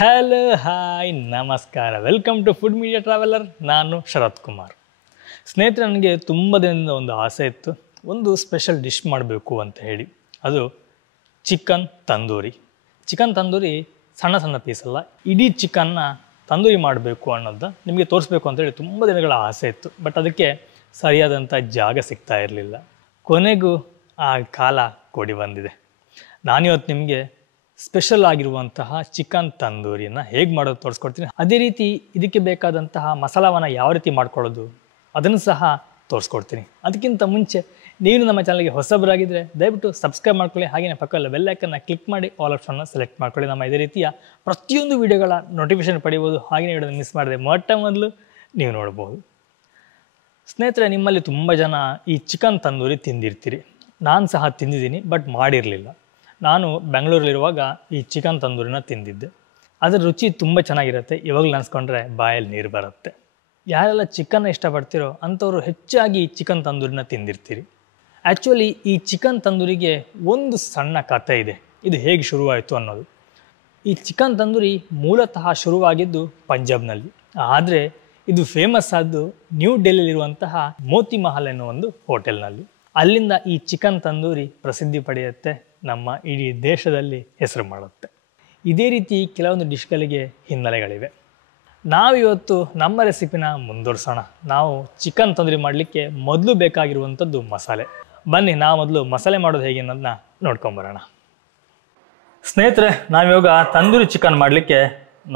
Hello hi ನಮಸ್ಕಾರ, welcome to food media traveller. ನಾನು ಶರತ್ ಕುಮಾರ್. ಸ್ನೇಹಿತರೆ, ನನಗೆ ತುಂಬ ದಿನದಿಂದ ಒಂದು ಆಸೆ ಇತ್ತು, ಒಂದು ಸ್ಪೆಷಲ್ ಡಿಶ್ ಮಾಡಬೇಕು ಅಂತ ಹೇಳಿ. ಅದು ಚಿಕನ್ ತಂದೂರಿ. ಚಿಕನ್ ತಂದೂರಿ ಸಣ್ಣ ಸಣ್ಣ ಪೀಸಲ್ಲ, ಇಡೀ ಚಿಕನ್ನ ತಂದೂರಿ ಮಾಡಬೇಕು ಅನ್ನೋದು ನಿಮಗೆ ತೋರಿಸ್ಬೇಕು ಅಂತೇಳಿ ತುಂಬ ದಿನಗಳ ಆಸೆ ಇತ್ತು. ಬಟ್ ಅದಕ್ಕೆ ಸರಿಯಾದಂಥ ಜಾಗ ಸಿಗ್ತಾ ಇರಲಿಲ್ಲ. ಕೊನೆಗೂ ಆ ಕಾಲ ಕೂಡಿ ಬಂದಿದೆ. ನಾನಿವತ್ತು ನಿಮಗೆ ಸ್ಪೆಷಲ್ ಆಗಿರುವಂತಹ ಚಿಕನ್ ತಂದೂರಿನ ಹೇಗೆ ಮಾಡೋದು ತೋರಿಸ್ಕೊಡ್ತೀನಿ. ಅದೇ ರೀತಿ ಇದಕ್ಕೆ ಬೇಕಾದಂತಹ ಮಸಾಲವನ್ನು ಯಾವ ರೀತಿ ಮಾಡ್ಕೊಳ್ಳೋದು ಅದನ್ನು ಸಹ ತೋರಿಸ್ಕೊಡ್ತೀನಿ. ಅದಕ್ಕಿಂತ ಮುಂಚೆ ನೀವು ನಮ್ಮ ಚಾನಲ್ಗೆ ಹೊಸಬರಾಗಿದ್ದರೆ ದಯವಿಟ್ಟು ಸಬ್ಸ್ಕ್ರೈಬ್ ಮಾಡ್ಕೊಳ್ಳಿ. ಹಾಗೆಯೇ ಪಕ್ಕದಲ್ಲಿ ಬೆಲ್ ಐಕನ್ನ ಕ್ಲಿಕ್ ಮಾಡಿ ಆಲ್ ಆಪ್ಷನ್ನ ಸೆಲೆಕ್ಟ್ ಮಾಡ್ಕೊಳ್ಳಿ. ನಮ್ಮ ಇದೇ ರೀತಿಯ ಪ್ರತಿಯೊಂದು ವಿಡಿಯೋಗಳ ನೋಟಿಫಿಕೇಶನ್ ಪಡಿಬೋದು. ಹಾಗೆಯೇ ವಿಡಿಯೋನ ಮಿಸ್ ಮಾಡದೆ ಮೊದಲು ನೀವು ನೋಡ್ಬೋದು. ಸ್ನೇಹಿತರೆ, ನಿಮ್ಮಲ್ಲಿ ತುಂಬ ಜನ ಈ ಚಿಕನ್ ತಂದೂರಿ ತಿಂದಿರ್ತೀರಿ. ನಾನು ಸಹ ತಿಂದಿದ್ದೀನಿ, ಬಟ್ ಮಾಡಿರಲಿಲ್ಲ. ನಾನು ಬೆಂಗಳೂರಲ್ಲಿರುವಾಗ ಈ ಚಿಕನ್ ತಂದೂರಿನ ತಿಂದಿದ್ದೆ. ಅದರ ರುಚಿ ತುಂಬ ಚೆನ್ನಾಗಿರುತ್ತೆ. ಇವಾಗಲೂ ನೆನೆಸ್ಕೊಂಡ್ರೆ ಬಾಯಲ್ಲಿ ನೀರು ಬರುತ್ತೆ. ಯಾರೆಲ್ಲ ಚಿಕನ್ನ ಇಷ್ಟಪಡ್ತೀರೋ ಅಂಥವ್ರು ಹೆಚ್ಚಾಗಿ ಚಿಕನ್ ತಂದೂರಿನ ತಿಂದಿರ್ತೀರಿ. ಆ್ಯಕ್ಚುಲಿ ಈ ಚಿಕನ್ ತಂದೂರಿಗೆ ಒಂದು ಸಣ್ಣ ಕಥೆ ಇದೆ, ಇದು ಹೇಗೆ ಶುರುವಾಯಿತು ಅನ್ನೋದು. ಈ ಚಿಕನ್ ತಂದೂರಿ ಮೂಲತಃ ಶುರುವಾಗಿದ್ದು ಪಂಜಾಬ್ನಲ್ಲಿ. ಆದರೆ ಇದು ಫೇಮಸ್ ಆದ್ದು ನ್ಯೂ ಡೆಲ್ಲಿಲಿರುವಂತಹ ಮೋತಿ ಮಹಲ್ ಎನ್ನುವ ಒಂದು ಹೋಟೆಲ್ನಲ್ಲಿ. ಅಲ್ಲಿಂದ ಈ ಚಿಕನ್ ತಂದೂರಿ ಪ್ರಸಿದ್ಧಿ ಪಡೆಯುತ್ತೆ, ನಮ್ಮ ಇಡೀ ದೇಶದಲ್ಲಿ ಹೆಸರು ಮಾಡುತ್ತೆ. ಇದೇ ರೀತಿ ಕೆಲವೊಂದು ಡಿಶ್ಗಳಿಗೆ ಹಿನ್ನೆಲೆಗಳಿವೆ. ನಾವಿವತ್ತು ನಮ್ಮ ರೆಸಿಪಿನ ಮುಂದುವರ್ಸೋಣ. ನಾವು ಚಿಕನ್ ತಂದೂರಿ ಮಾಡಲಿಕ್ಕೆ ಮೊದಲು ಬೇಕಾಗಿರುವಂಥದ್ದು ಮಸಾಲೆ. ಬನ್ನಿ, ನಾವು ಮೊದಲು ಮಸಾಲೆ ಮಾಡೋದು ಹೇಗೆ ಅನ್ನೋದನ್ನ ನೋಡ್ಕೊಂಬರೋಣ. ಸ್ನೇಹಿತರೆ, ನಾವಿವಾಗ ತಂದೂರಿ ಚಿಕನ್ ಮಾಡಲಿಕ್ಕೆ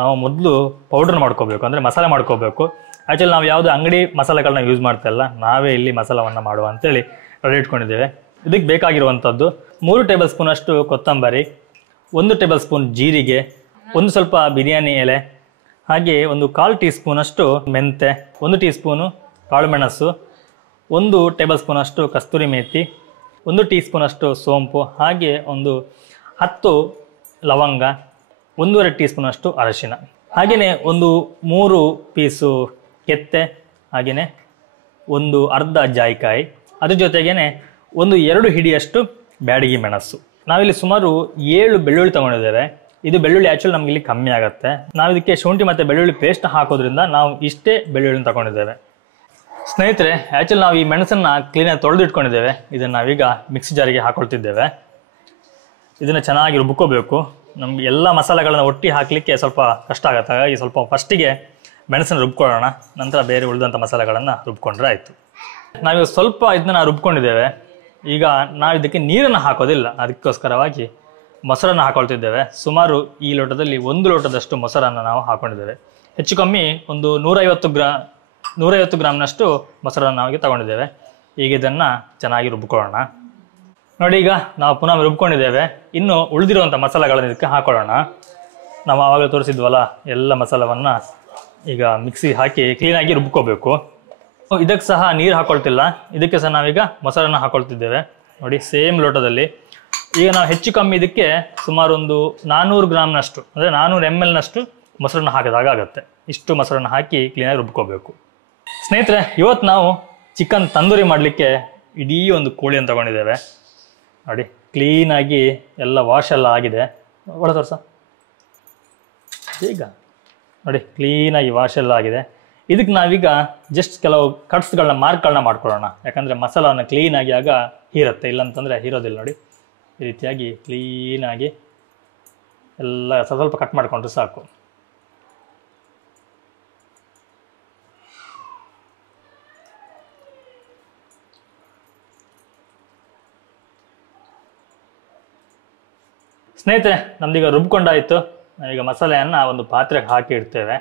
ನಾವು ಮೊದಲು ಪೌಡರ್ ಮಾಡ್ಕೋಬೇಕು, ಅಂದರೆ ಮಸಾಲೆ ಮಾಡ್ಕೋಬೇಕು. ಆ್ಯಕ್ಚುಲಿ ನಾವು ಯಾವುದೇ ಅಂಗಡಿ ಮಸಾಲೆಗಳನ್ನ ಯೂಸ್ ಮಾಡ್ತಾ ಇಲ್ಲ, ನಾವೇ ಇಲ್ಲಿ ಮಸಾಲವನ್ನು ಮಾಡುವ ಅಂತೇಳಿ ರೆಡಿ ಇಟ್ಕೊಂಡಿದ್ದೇವೆ. ಇದಕ್ಕೆ ಬೇಕಾಗಿರುವಂಥದ್ದು 3 ಟೇಬಲ್ ಸ್ಪೂನ್ ಅಷ್ಟು ಕೊತ್ತಂಬರಿ, 1 ಟೇಬಲ್ ಸ್ಪೂನ್ ಜೀರಿಗೆ, ಒಂದು ಸ್ವಲ್ಪ ಬಿರಿಯಾನಿ ಎಲೆ, ಹಾಗೆ ಒಂದು 1/4 ಟೀ ಸ್ಪೂನ್ ಅಷ್ಟು ಮೆಂತೆ, 1 ಟೀ ಸ್ಪೂನು ಕಾಳುಮೆಣಸು, 1 ಟೇಬಲ್ ಸ್ಪೂನ್ ಅಷ್ಟು ಕಸ್ತೂರಿ ಮೇಥಿ, 1 ಟೀ ಸ್ಪೂನ್ ಅಷ್ಟು ಸೋಂಪು, ಹಾಗೆ ಒಂದು 10 ಲವಂಗ, 1.5 ಟೀ ಸ್ಪೂನ್ ಅಷ್ಟು ಅರಶಿನ, ಹಾಗೆಯೇ ಒಂದು 3 ಪೀಸು ಕೆತ್ತೆ, ಹಾಗೆಯೇ ಒಂದು ಅರ್ಧ ಜಾಯಿಕಾಯಿ, ಅದ್ರ ಜೊತೆಗೇ ಒಂದು 2 ಹಿಡಿಯಷ್ಟು ಬ್ಯಾಡಗಿ ಮೆಣಸು. ನಾವಿಲ್ಲಿ ಸುಮಾರು 7 ಬೆಳ್ಳುಳ್ಳಿ ತೊಗೊಂಡಿದ್ದೇವೆ. ಇದು ಬೆಳ್ಳುಳ್ಳಿ ಆ್ಯಕ್ಚುಲಿ ನಮ್ಗೆ ಇಲ್ಲಿ ಕಮ್ಮಿ ಆಗುತ್ತೆ. ನಾವು ಇದಕ್ಕೆ ಶುಂಠಿ ಮತ್ತು ಬೆಳ್ಳುಳ್ಳಿ ಪೇಸ್ಟ್ ಹಾಕೋದ್ರಿಂದ ನಾವು ಇಷ್ಟೇ ಬೆಳ್ಳುಳ್ಳಿನ ತಗೊಂಡಿದ್ದೇವೆ. ಸ್ನೇಹಿತರೆ, ಆ್ಯಕ್ಚುಲಿ ನಾವು ಈ ಮೆಣಸನ್ನು ಕ್ಲೀನಾಗಿ ತೊಳೆದು ಇಟ್ಕೊಂಡಿದ್ದೇವೆ. ಇದನ್ನು ನಾವೀಗ ಮಿಕ್ಸಿ ಜಾರಿಗೆ ಹಾಕೊಳ್ತಿದ್ದೇವೆ. ಇದನ್ನು ಚೆನ್ನಾಗಿ ರುಬ್ಕೋಬೇಕು. ನಮ್ಗೆ ಎಲ್ಲ ಮಸಾಲೆಗಳನ್ನ ಒಟ್ಟಿ ಹಾಕಲಿಕ್ಕೆ ಸ್ವಲ್ಪ ಕಷ್ಟ ಆಗುತ್ತೆ. ಹಾಗಾಗಿ ಸ್ವಲ್ಪ ಫಸ್ಟಿಗೆ ಮೆಣಸನ್ನು ರುಬ್ಕೊಳ್ಳೋಣ, ನಂತರ ಬೇರೆ ಉಳಿದಂಥ ಮಸಾಲೆಗಳನ್ನು ರುಬ್ಕೊಂಡ್ರೆ ಆಯಿತು. ನಾವೀಗ ಸ್ವಲ್ಪ ಇದನ್ನ ರುಬ್ಕೊಂಡಿದ್ದೇವೆ. ಈಗ ನಾವು ಇದಕ್ಕೆ ನೀರನ್ನು ಹಾಕೋದಿಲ್ಲ, ಅದಕ್ಕೋಸ್ಕರವಾಗಿ ಮೊಸರನ್ನು ಹಾಕೊಳ್ತಿದ್ದೇವೆ. ಸುಮಾರು ಈ ಲೋಟದಲ್ಲಿ 1 ಲೋಟದಷ್ಟು ಮೊಸರನ್ನು ನಾವು ಹಾಕೊಂಡಿದ್ದೇವೆ. ಹೆಚ್ಚು ಕಮ್ಮಿ ಒಂದು 150 ಗ್ರಾಮ್ನಷ್ಟು ಮೊಸರನ್ನು ನಾವಿಗೆ ತಗೊಂಡಿದ್ದೇವೆ. ಈಗ ಇದನ್ನು ಚೆನ್ನಾಗಿ ರುಬ್ಕೊಳ್ಳೋಣ. ನೋಡಿ, ಈಗ ನಾವು ಪುನಃ ರುಬ್ಕೊಂಡಿದ್ದೇವೆ. ಇನ್ನು ಉಳಿದಿರುವಂಥ ಮಸಾಲೆಗಳನ್ನು ಇದಕ್ಕೆ ಹಾಕೊಳ್ಳೋಣ. ನಾವು ಆವಾಗಲೇ ತೋರಿಸಿದ್ವಲ್ಲ, ಎಲ್ಲ ಮಸಾಲವನ್ನು ಈಗ ಮಿಕ್ಸಿ ಹಾಕಿ ಕ್ಲೀನಾಗಿ ರುಬ್ಕೋಬೇಕು. ಇದಕ್ಕೆ ಸಹ ನೀರು ಹಾಕೊಳ್ತಿಲ್ಲ, ಇದಕ್ಕೆ ಸಹ ನಾವೀಗ ಮೊಸರನ್ನು ಹಾಕೊಳ್ತಿದ್ದೇವೆ. ನೋಡಿ, ಸೇಮ್ ಲೋಟದಲ್ಲಿ. ಈಗ ನಾವು ಹೆಚ್ಚು ಕಮ್ಮಿ ಇದಕ್ಕೆ ಸುಮಾರು ಒಂದು 400 ಗ್ರಾಮ್ನಷ್ಟು, ಅಂದರೆ 400 ml ಮೊಸರನ್ನು ಹಾಕಿದಾಗ ಆಗುತ್ತೆ. ಇಷ್ಟು ಮೊಸರನ್ನು ಹಾಕಿ ಕ್ಲೀನಾಗಿ ರುಬ್ಕೋಬೇಕು. ಸ್ನೇಹಿತರೆ, ಇವತ್ತು ನಾವು ಚಿಕನ್ ತಂದೂರಿ ಮಾಡಲಿಕ್ಕೆ ಇಡೀ ಒಂದು ಕೋಳಿಯನ್ನು ತಗೊಂಡಿದ್ದೇವೆ. ನೋಡಿ, ಕ್ಲೀನಾಗಿ ಎಲ್ಲ ವಾಶ್ ಎಲ್ಲ ಆಗಿದೆ. ಒಳ ತೋರ್ಸ, ಈಗ ನೋಡಿ ಕ್ಲೀನಾಗಿ ವಾಶ್ ಎಲ್ಲ ಆಗಿದೆ. ಇದಕ್ಕೆ ನಾವೀಗ ಜಸ್ಟ್ ಕೆಲವು ಕಟ್ಸ್ಗಳನ್ನ ಮಾರ್ಕ್ಗಳನ್ನ ಮಾಡ್ಕೊಳ್ಳೋಣ. ಯಾಕಂದರೆ ಮಸಾಲವನ್ನು ಕ್ಲೀನಾಗಿ ಆಗ ಹೀರುತ್ತೆ, ಇಲ್ಲಂತಂದರೆ ಹೀರೋದಿಲ್ಲ. ನೋಡಿ, ಈ ರೀತಿಯಾಗಿ ಕ್ಲೀನಾಗಿ ಎಲ್ಲ ಸ್ವಲ್ಪ ಕಟ್ ಮಾಡಿಕೊಂಡ್ರೆ ಸಾಕು. ಸ್ನೇಹಿತರೆ, ನಮ್ದೀಗ ರುಬ್ಕೊಂಡಾಯಿತು. ನಾವೀಗ ಮಸಾಲೆಯನ್ನು ಒಂದು ಪಾತ್ರೆಗೆ ಹಾಕಿ ಇಡ್ತೇವೆ.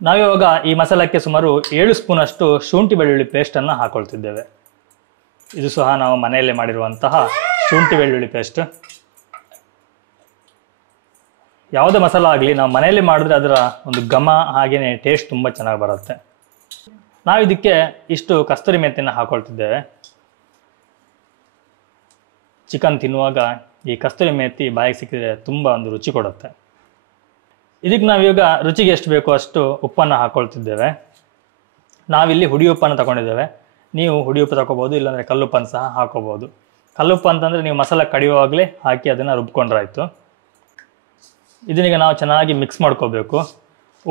ನಾವಿವಾಗ ಈ ಮಸಾಲಕ್ಕೆ ಸುಮಾರು 7 ಸ್ಪೂನ್ ಅಷ್ಟು ಶುಂಠಿ ಬೆಳ್ಳುಳ್ಳಿ ಪೇಸ್ಟನ್ನು ಹಾಕೊಳ್ತಿದ್ದೇವೆ. ಇದು ಸಹ ನಾವು ಮನೆಯಲ್ಲೇ ಮಾಡಿರುವಂತಹ ಶುಂಠಿ ಬೆಳ್ಳುಳ್ಳಿ ಪೇಸ್ಟ್. ಯಾವುದೇ ಮಸಾಲ ಆಗಲಿ ನಾವು ಮನೆಯಲ್ಲಿ ಮಾಡಿದ್ರೆ ಅದರ ಒಂದು ಘಮ ಹಾಗೆಯೇ ಟೇಸ್ಟ್ ತುಂಬ ಚೆನ್ನಾಗಿ ಬರುತ್ತೆ. ನಾವು ಇದಕ್ಕೆ ಇಷ್ಟು ಕಸ್ತೂರಿ ಮೆಥಿಯನ್ನು ಹಾಕೊಳ್ತಿದ್ದೇವೆ. ಚಿಕನ್ ತಿನ್ನುವಾಗ ಈ ಕಸ್ತೂರಿ ಮೆಥಿ ಬಾಯಿಗೆ ಸಿಕ್ಕಿದ್ರೆ ತುಂಬ ಒಂದು ರುಚಿ ಕೊಡುತ್ತೆ. ಇದಕ್ಕೆ ನಾವೀಗ ರುಚಿಗೆ ಎಷ್ಟು ಬೇಕೋ ಅಷ್ಟು ಉಪ್ಪನ್ನು ಹಾಕೊಳ್ತಿದ್ದೇವೆ. ನಾವಿಲ್ಲಿ ಹುಡಿ ಉಪ್ಪನ್ನು ತಗೊಂಡಿದ್ದೇವೆ. ನೀವು ಹುಡಿ ಉಪ್ಪು ತಗೋಬೋದು, ಇಲ್ಲಾಂದರೆ ಕಲ್ಲುಪ್ಪನ್ನು ಸಹ ಹಾಕೋಬೋದು. ಕಲ್ಲುಪ್ಪು ಅಂತಂದರೆ ನೀವು ಮಸಾಲೆ ಕಡಿಯುವಾಗಲೇ ಹಾಕಿ ಅದನ್ನು ರುಬ್ಕೊಂಡ್ರಾಯ್ತು. ಇದನ್ನೀಗ ನಾವು ಚೆನ್ನಾಗಿ ಮಿಕ್ಸ್ ಮಾಡ್ಕೋಬೇಕು.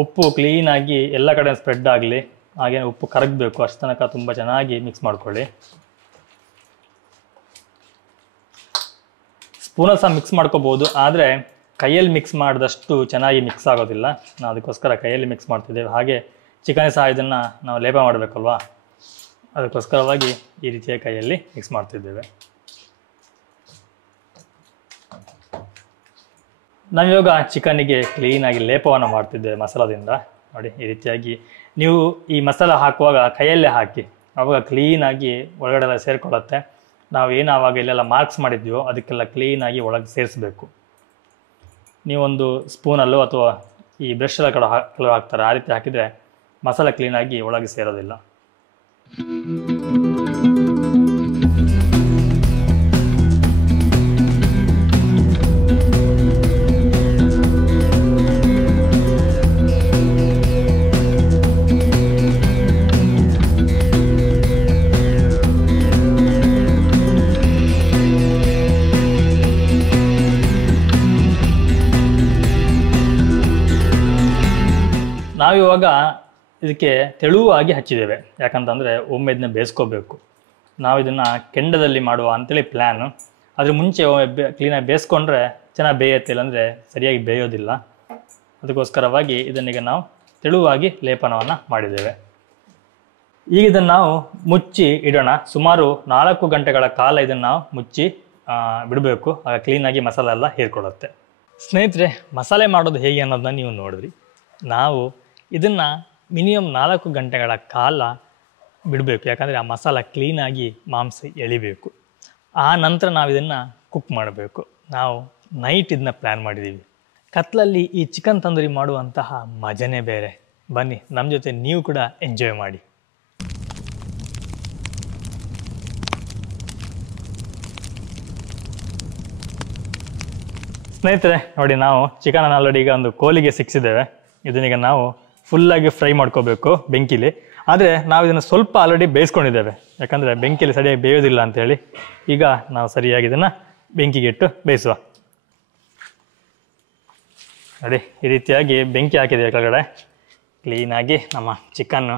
ಉಪ್ಪು ಕ್ಲೀನಾಗಿ ಎಲ್ಲ ಕಡೆ ಸ್ಪ್ರೆಡ್ ಆಗಲಿ, ಹಾಗೆ ಉಪ್ಪು ಕರಗಬೇಕು, ಅಷ್ಟು ತನಕ ತುಂಬ ಚೆನ್ನಾಗಿ ಮಿಕ್ಸ್ ಮಾಡ್ಕೊಳ್ಳಿ. ಸ್ಪೂನಲ್ಲಿ ಸಹ ಮಿಕ್ಸ್ ಮಾಡ್ಕೋಬೋದು, ಆದರೆ ಕೈಯಲ್ಲಿ ಮಿಕ್ಸ್ ಮಾಡಿದಷ್ಟು ಚೆನ್ನಾಗಿ ಮಿಕ್ಸ್ ಆಗೋದಿಲ್ಲ. ನಾವು ಅದಕ್ಕೋಸ್ಕರ ಕೈಯಲ್ಲಿ ಮಿಕ್ಸ್ ಮಾಡ್ತಿದ್ದೇವೆ. ಹಾಗೆ ಚಿಕನ್ ಸಹ ಇದನ್ನು ನಾವು ಲೇಪ ಮಾಡಬೇಕಲ್ವಾ, ಅದಕ್ಕೋಸ್ಕರವಾಗಿ ಈ ರೀತಿಯ ಕೈಯಲ್ಲಿ ಮಿಕ್ಸ್ ಮಾಡ್ತಿದ್ದೇವೆ. ನಾವಿವಾಗ ಚಿಕನ್ನಿಗೆ ಕ್ಲೀನಾಗಿ ಲೇಪವನ್ನು ಮಾಡ್ತಿದ್ದೇವೆ ಮಸಾಲದಿಂದ. ನೋಡಿ, ಈ ರೀತಿಯಾಗಿ ನೀವು ಈ ಮಸಾಲ ಹಾಕುವಾಗ ಕೈಯಲ್ಲೇ ಹಾಕಿ, ಆವಾಗ ಕ್ಲೀನಾಗಿ ಒಳಗಡೆ ಎಲ್ಲ ಸೇರಿಕೊಳ್ಳುತ್ತೆ. ನಾವು ಏನು ಆವಾಗ ಇಲ್ಲೆಲ್ಲ ಮಾರ್ಕ್ಸ್ ಮಾಡಿದ್ವೋ ಅದಕ್ಕೆಲ್ಲ ಕ್ಲೀನಾಗಿ ಒಳಗೆ ಸೇರಿಸಬೇಕು. ನೀವೊಂದು ಸ್ಪೂನಲ್ಲೋ ಅಥವಾ ಈ ಬ್ರಷ್ ಎಲ್ಲ ಕೆಲವು ಹಾಕ್ತಾರೆ, ಆ ರೀತಿ ಹಾಕಿದರೆ ಮಸಾಲ ಕ್ಲೀನಾಗಿ ಒಳಗೆ ಸೇರೋದಿಲ್ಲ. ನಾವಿವಾಗ ಇದಕ್ಕೆ ತೆಳುವಾಗಿ ಹಚ್ಚಿದ್ದೇವೆ, ಯಾಕಂತಂದರೆ ಒಮ್ಮೆ ಇದನ್ನ ಬೇಯಿಸ್ಕೋಬೇಕು. ನಾವು ಇದನ್ನು ಕೆಂಡದಲ್ಲಿ ಮಾಡುವ ಅಂಥೇಳಿ ಪ್ಲ್ಯಾನು. ಅದ್ರ ಮುಂಚೆ ಕ್ಲೀನಾಗಿ ಬೇಯಿಸ್ಕೊಂಡ್ರೆ ಚೆನ್ನಾಗಿ ಬೇಯುತ್ತೆ, ಇಲ್ಲಾಂದರೆ ಸರಿಯಾಗಿ ಬೇಯೋದಿಲ್ಲ. ಅದಕ್ಕೋಸ್ಕರವಾಗಿ ಇದನ್ನೀಗ ನಾವು ತೆಳುವಾಗಿ ಲೇಪನವನ್ನು ಮಾಡಿದ್ದೇವೆ. ಈಗ ಇದನ್ನು ನಾವು ಮುಚ್ಚಿ ಇಡೋಣ. ಸುಮಾರು 4 ಗಂಟೆಗಳ ಕಾಲ ಇದನ್ನು ನಾವು ಮುಚ್ಚಿ ಬಿಡಬೇಕು, ಆಗ ಕ್ಲೀನಾಗಿ ಮಸಾಲೆ ಎಲ್ಲ ಹೀರ್ಕೊಳ್ಳುತ್ತೆ. ಸ್ನೇಹಿತರೆ, ಮಸಾಲೆ ಮಾಡೋದು ಹೇಗೆ ಅನ್ನೋದನ್ನ ನೀವು ನೋಡಿದ್ರಿ. ನಾವು ಇದನ್ನು ಮಿನಿಮಮ್ 4 ಗಂಟೆಗಳ ಕಾಲ ಬಿಡಬೇಕು, ಯಾಕಂದರೆ ಆ ಮಸಾಲ ಕ್ಲೀನಾಗಿ ಮಾಂಸ ಎಳಿಬೇಕು. ಆ ನಂತರ ನಾವು ಇದನ್ನು ಕುಕ್ ಮಾಡಬೇಕು. ನಾವು ನೈಟ್ ಇದನ್ನ ಪ್ಲ್ಯಾನ್ ಮಾಡಿದ್ದೀವಿ. ಕತ್ಲಲ್ಲಿ ಈ ಚಿಕನ್ ತಂದೂರಿ ಮಾಡುವಂತಹ ಮಜನೇ ಬೇರೆ. ಬನ್ನಿ, ನಮ್ಮ ಜೊತೆ ನೀವು ಕೂಡ ಎಂಜಾಯ್ ಮಾಡಿ. ಸ್ನೇಹಿತರೆ ನೋಡಿ, ನಾವು ಚಿಕನ್ ಆಲ್ರೆಡಿ ಈಗ ಒಂದು ಕೋಲಿಗೆ ಸಿಕ್ಕಿಸಿದ್ದೇವೆ. ಇದನ್ನೀಗ ನಾವು ಫುಲ್ಲಾಗಿ ಫ್ರೈ ಮಾಡ್ಕೋಬೇಕು ಬೆಂಕಿಲಿ. ಆದರೆ ನಾವು ಇದನ್ನು ಸ್ವಲ್ಪ ಆಲ್ರೆಡಿ ಬೇಯಿಸ್ಕೊಂಡಿದ್ದೇವೆ, ಯಾಕಂದರೆ ಬೆಂಕಿಲಿ ಸರಿಯಾಗಿ ಬೇಯೋದಿಲ್ಲ ಅಂಥೇಳಿ. ಈಗ ನಾವು ಸರಿಯಾಗಿ ಇದನ್ನು ಬೆಂಕಿಗೆ ಇಟ್ಟು ಬೇಯಿಸುವ. ನೋಡಿ, ಈ ರೀತಿಯಾಗಿ ಬೆಂಕಿ ಹಾಕಿದ್ದೇವೆ ಕೆಳಗಡೆ. ಕ್ಲೀನಾಗಿ ನಮ್ಮ ಚಿಕನ್ನು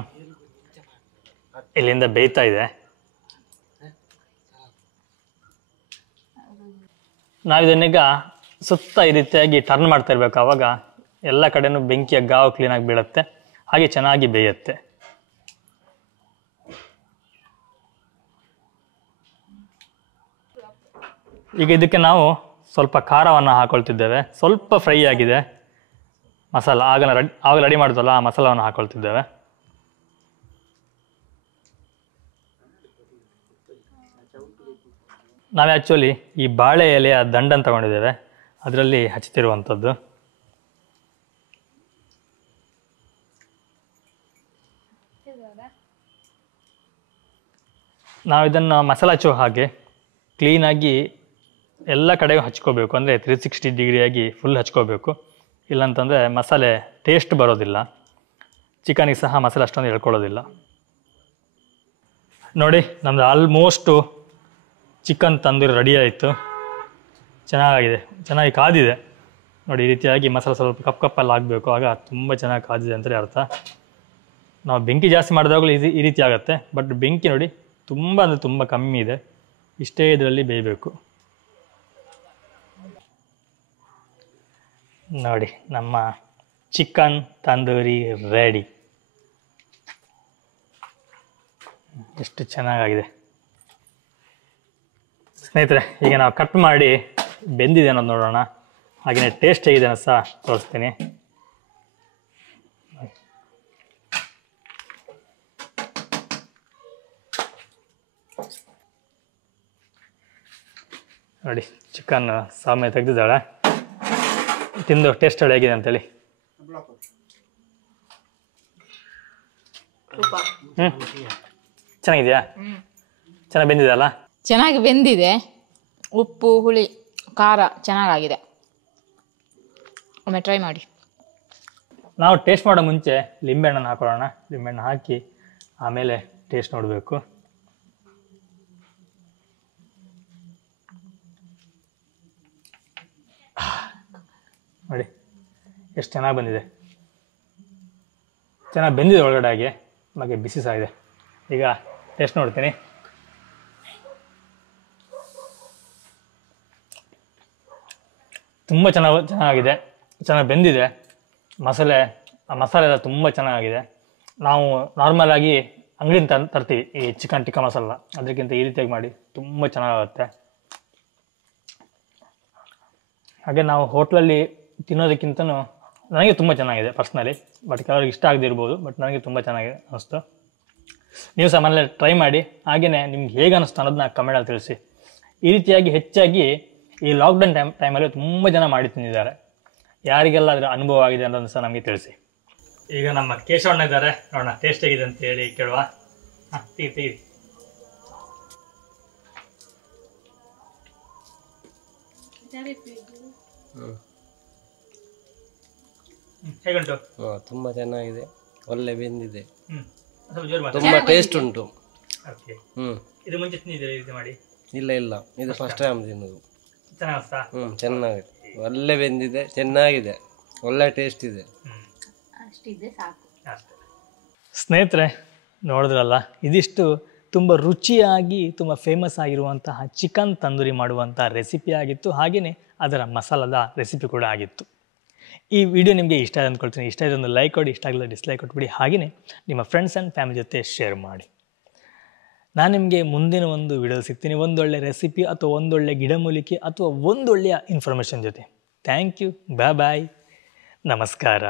ಇಲ್ಲಿಂದ ಬೇಯ್ತಾ ಇದೆ. ನಾವಿದನ್ನೀಗ ಸುತ್ತ ಈ ರೀತಿಯಾಗಿ ಟರ್ನ್ ಮಾಡ್ತಾ ಇರಬೇಕು. ಆವಾಗ ಎಲ್ಲ ಕಡೆನೂ ಬೆಂಕಿಯ ಗಾವು ಕ್ಲೀನಾಗಿ ಬೀಳುತ್ತೆ, ಹಾಗೆ ಚೆನ್ನಾಗಿ ಬೇಯುತ್ತೆ. ಈಗ ಇದಕ್ಕೆ ನಾವು ಸ್ವಲ್ಪ ಖಾರವನ್ನು ಹಾಕೊಳ್ತಿದ್ದೇವೆ. ಸ್ವಲ್ಪ ಫ್ರೈ ಆಗಿದೆ ಮಸಾಲ, ಆಗ ರೆಡಿ ಮಾಡಿದ್ವಲ್ಲ ಆ ಮಸಾಲವನ್ನು ಹಾಕೊಳ್ತಿದ್ದೇವೆ. ನಾವು ಆ್ಯಕ್ಚುಲಿ ಈ ಬಾಳೆ ಎಲೆಯ ದಂಡನ್ನು ತಗೊಂಡಿದ್ದೇವೆ, ಅದರಲ್ಲಿ ಹಚ್ಚಿತಿರುವಂಥದ್ದು. ನಾವು ಇದನ್ನು ಮಸಾಲ ಹಚ್ಚೋ ಹಾಗೆ ಕ್ಲೀನಾಗಿ ಎಲ್ಲ ಕಡೆಗೂ ಹಚ್ಕೋಬೇಕು. ಅಂದರೆ 360 ಡಿಗ್ರಿಯಾಗಿ ಫುಲ್ ಹಚ್ಕೋಬೇಕು, ಇಲ್ಲಾಂತಂದರೆ ಮಸಾಲೆ ಟೇಸ್ಟ್ ಬರೋದಿಲ್ಲ. ಚಿಕನಿಗೆ ಸಹ ಮಸಾಲೆ ಅಷ್ಟೊಂದು ಎಳ್ಕೊಳ್ಳೋದಿಲ್ಲ. ನೋಡಿ, ನಮ್ಮದು ಆಲ್ಮೋಸ್ಟು ಚಿಕನ್ ತಂದೂರಿ ರೆಡಿ ಆಯಿತು. ಚೆನ್ನಾಗಿದೆ, ಚೆನ್ನಾಗಿ ಕಾದಿದೆ. ನೋಡಿ, ಈ ರೀತಿಯಾಗಿ ಮಸಾಲೆ ಸ್ವಲ್ಪ ಕಪ್ಪಲ್ಲಿ ಆಗಬೇಕು, ಆಗ ತುಂಬ ಚೆನ್ನಾಗಿ ಕಾದಿದೆ ಅಂತಲೇ ಅರ್ಥ. ನಾವು ಬೆಂಕಿ ಜಾಸ್ತಿ ಮಾಡಿದಾಗಲೂ ಈ ರೀತಿ ಆಗುತ್ತೆ. ಬಟ್ ಬೆಂಕಿ ನೋಡಿ ತುಂಬ ಅಂದರೆ ತುಂಬ ಕಮ್ಮಿ ಇದೆ, ಇಷ್ಟೇ ಇದರಲ್ಲಿ ಬೇಯಬೇಕು. ನೋಡಿ, ನಮ್ಮ ಚಿಕನ್ ತಂದೂರಿ ರೆಡಿ. ಎಷ್ಟು ಚೆನ್ನಾಗಿದೆ ಸ್ನೇಹಿತರೆ. ಈಗ ನಾವು ಕಟ್ ಮಾಡಿ ಬೆಂದಿದೆ ಅನ್ನೋದು ನೋಡೋಣ, ಹಾಗೆಯೇ ಟೇಸ್ಟ್ ಹೇಗಿದೆ ಅನ್ನೋದು ಸಹ ತೋರಿಸ್ತೀನಿ. ನೋಡಿ, ಚಿಕನ್ ಸಾಮೆ ತೆಗೆದಿದ್ದಾಳೆ, ತಿಂದು ಟೇಸ್ಟ್ ಹೇಗಿದೆ ಅಂತೇಳಿ. ಚೆನ್ನಾಗಿದೆಯಾ? ಚೆನ್ನಾಗಿ ಬೆಂದಿದೆ ಅಲ್ಲ? ಚೆನ್ನಾಗಿ ಬೆಂದಿದೆ. ಉಪ್ಪು ಹುಳಿ ಖಾರ ಚೆನ್ನಾಗಿದೆ. ಒಮ್ಮೆ ಟ್ರೈ ಮಾಡಿ. ನಾವು ಟೇಸ್ಟ್ ಮಾಡೋ ಮುಂಚೆ ಲಿಂಬೆಹಣ್ಣನ್ನು ಹಾಕೊಳ್ಳೋಣ. ಲಿಂಬೆಹಣ್ಣು ಹಾಕಿ ಆಮೇಲೆ ಟೇಸ್ಟ್ ನೋಡಬೇಕು. ನೋಡಿ, ಎಷ್ಟು ಚೆನ್ನಾಗಿ ಬಂದಿದೆ, ಚೆನ್ನಾಗಿ ಬೆಂದಿದೆ ಒಳಗಡೆ ಆಗಿ, ಹಾಗೆ ಬಿಸಿ ಸಹ ಇದೆ. ಈಗ ಟೇಸ್ಟ್ ನೋಡ್ತೀನಿ. ತುಂಬ ಚೆನ್ನಾಗಿದೆ, ಚೆನ್ನಾಗಿ ಬೆಂದಿದೆ. ಮಸಾಲೆ ಎಲ್ಲ ತುಂಬ ಚೆನ್ನಾಗಿದೆ. ನಾವು ನಾರ್ಮಲಾಗಿ ಅಂಗಡಿಯಿಂದ ತರ್ತೀವಿ ಈ ಚಿಕನ್ ಟಿಕ್ಕಾ ಮಸಾಲ, ಅದಕ್ಕಿಂತ ಈ ರೀತಿಯಾಗಿ ಮಾಡಿ ತುಂಬ ಚೆನ್ನಾಗುತ್ತೆ. ಹಾಗೆ ನಾವು ಹೋಟ್ಲಲ್ಲಿ ತಿನ್ನೋದಕ್ಕಿಂತನೂ ನನಗೆ ತುಂಬ ಚೆನ್ನಾಗಿದೆ ಪರ್ಸ್ನಲಿ. ಬಟ್ ಕೆಲವ್ರಿಗೆ ಇಷ್ಟ ಆಗದೆ ಇರ್ಬೋದು, ಬಟ್ ನನಗೆ ತುಂಬ ಚೆನ್ನಾಗಿ ಅನ್ನಿಸ್ತು. ನೀವು ಸಹ ಮನೇಲಿ ಟ್ರೈ ಮಾಡಿ. ಹಾಗೆಯೇ ನಿಮ್ಗೆ ಹೇಗೆ ಅನ್ನಿಸ್ತು ಅನ್ನೋದನ್ನ ಕಮೆಂಟಲ್ಲಿ ತಿಳಿಸಿ. ಈ ರೀತಿಯಾಗಿ ಹೆಚ್ಚಾಗಿ ಈ ಲಾಕ್ಡೌನ್ ಟೈಮಲ್ಲಿ ತುಂಬ ಜನ ಮಾಡಿ ತಿಂದಿದ್ದಾರೆ. ಯಾರಿಗೆಲ್ಲ ಅದರ ಅನುಭವ ಆಗಿದೆ ಅನ್ನೋದನ್ನು ಸಹ ನಮಗೆ ತಿಳಿಸಿ. ಈಗ ನಮ್ಮ ಕೇಶವಣ್ಣ ಇದ್ದಾರೆ, ನೋಡೋಣ ಟೇಸ್ಟ್ ಹೇಗಿದೆ ಅಂತ ಹೇಳಿ ಕೇಳುವ. ತೆಗಿ ಹೇಗುಂಟು? ತುಂಬ ಚೆನ್ನಾಗಿದೆ, ಒಳ್ಳೆ ಬೆಂದಿದೆ, ಜೋರು ತುಂಬ ಟೇಸ್ಟ್ ಉಂಟು. ಇದು ಮುಂಚೆ ತಿಂದಿದ್ದೀರಾ ಈ ರೀತಿ ಮಾಡಿ? ಇಲ್ಲ, ಇದು ಫಸ್ಟ್ ಟೈಮ್ ತಿನ್ನೋದು. ಚೆನ್ನಾಗಿಸ್ತಾ? ಚೆನ್ನಾಗಿದೆ, ಒಳ್ಳೆ ಬೆಂದಿದೆ, ಚೆನ್ನಾಗಿದೆ, ಒಳ್ಳೆ ಟೇಸ್ಟ್ ಇದೆ. ಸ್ನೇಹಿತರೆ ನೋಡಿದ್ರಲ್ಲ, ಇದಿಷ್ಟು ತುಂಬ ರುಚಿಯಾಗಿ ತುಂಬ ಫೇಮಸ್ ಆಗಿರುವಂತಹ ಚಿಕನ್ ತಂದೂರಿ ಮಾಡುವಂಥ ರೆಸಿಪಿ ಆಗಿತ್ತು. ಹಾಗೆಯೇ ಅದರ ಮಸಾಲದ ರೆಸಿಪಿ ಕೂಡ ಆಗಿತ್ತು. ಈ ವಿಡಿಯೋ ನಿಮಗೆ ಇಷ್ಟ ಆಗಿದೆ ಅಂದ್ಕೊಳ್ತೀನಿ. ಇಷ್ಟ ಆಗಿದೆ ಒಂದು ಲೈಕ್ ಕೊಡಿ, ಇಷ್ಟ ಆಗಿಲ್ಲ ಡಿಸ್ಲೈಕ್ ಕೊಟ್ಬಿಡಿ. ಹಾಗೆಯೇ ನಿಮ್ಮ ಫ್ರೆಂಡ್ಸ್ ಆ್ಯಂಡ್ ಫ್ಯಾಮಿಲಿ ಜೊತೆ ಶೇರ್ ಮಾಡಿ. ನಾನು ನಿಮಗೆ ಮುಂದಿನ ಒಂದು ವಿಡಿಯೋ ಸಿಗ್ತೀನಿ, ಒಂದೊಳ್ಳೆ ರೆಸಿಪಿ ಅಥವಾ ಒಂದೊಳ್ಳೆ ಗಿಡಮೂಲಿಕೆ ಅಥವಾ ಒಂದೊಳ್ಳೆಯ ಇನ್ಫಾರ್ಮೇಷನ್ ಜೊತೆ. ಥ್ಯಾಂಕ್ ಯು, ಬಾಯ್, ನಮಸ್ಕಾರ.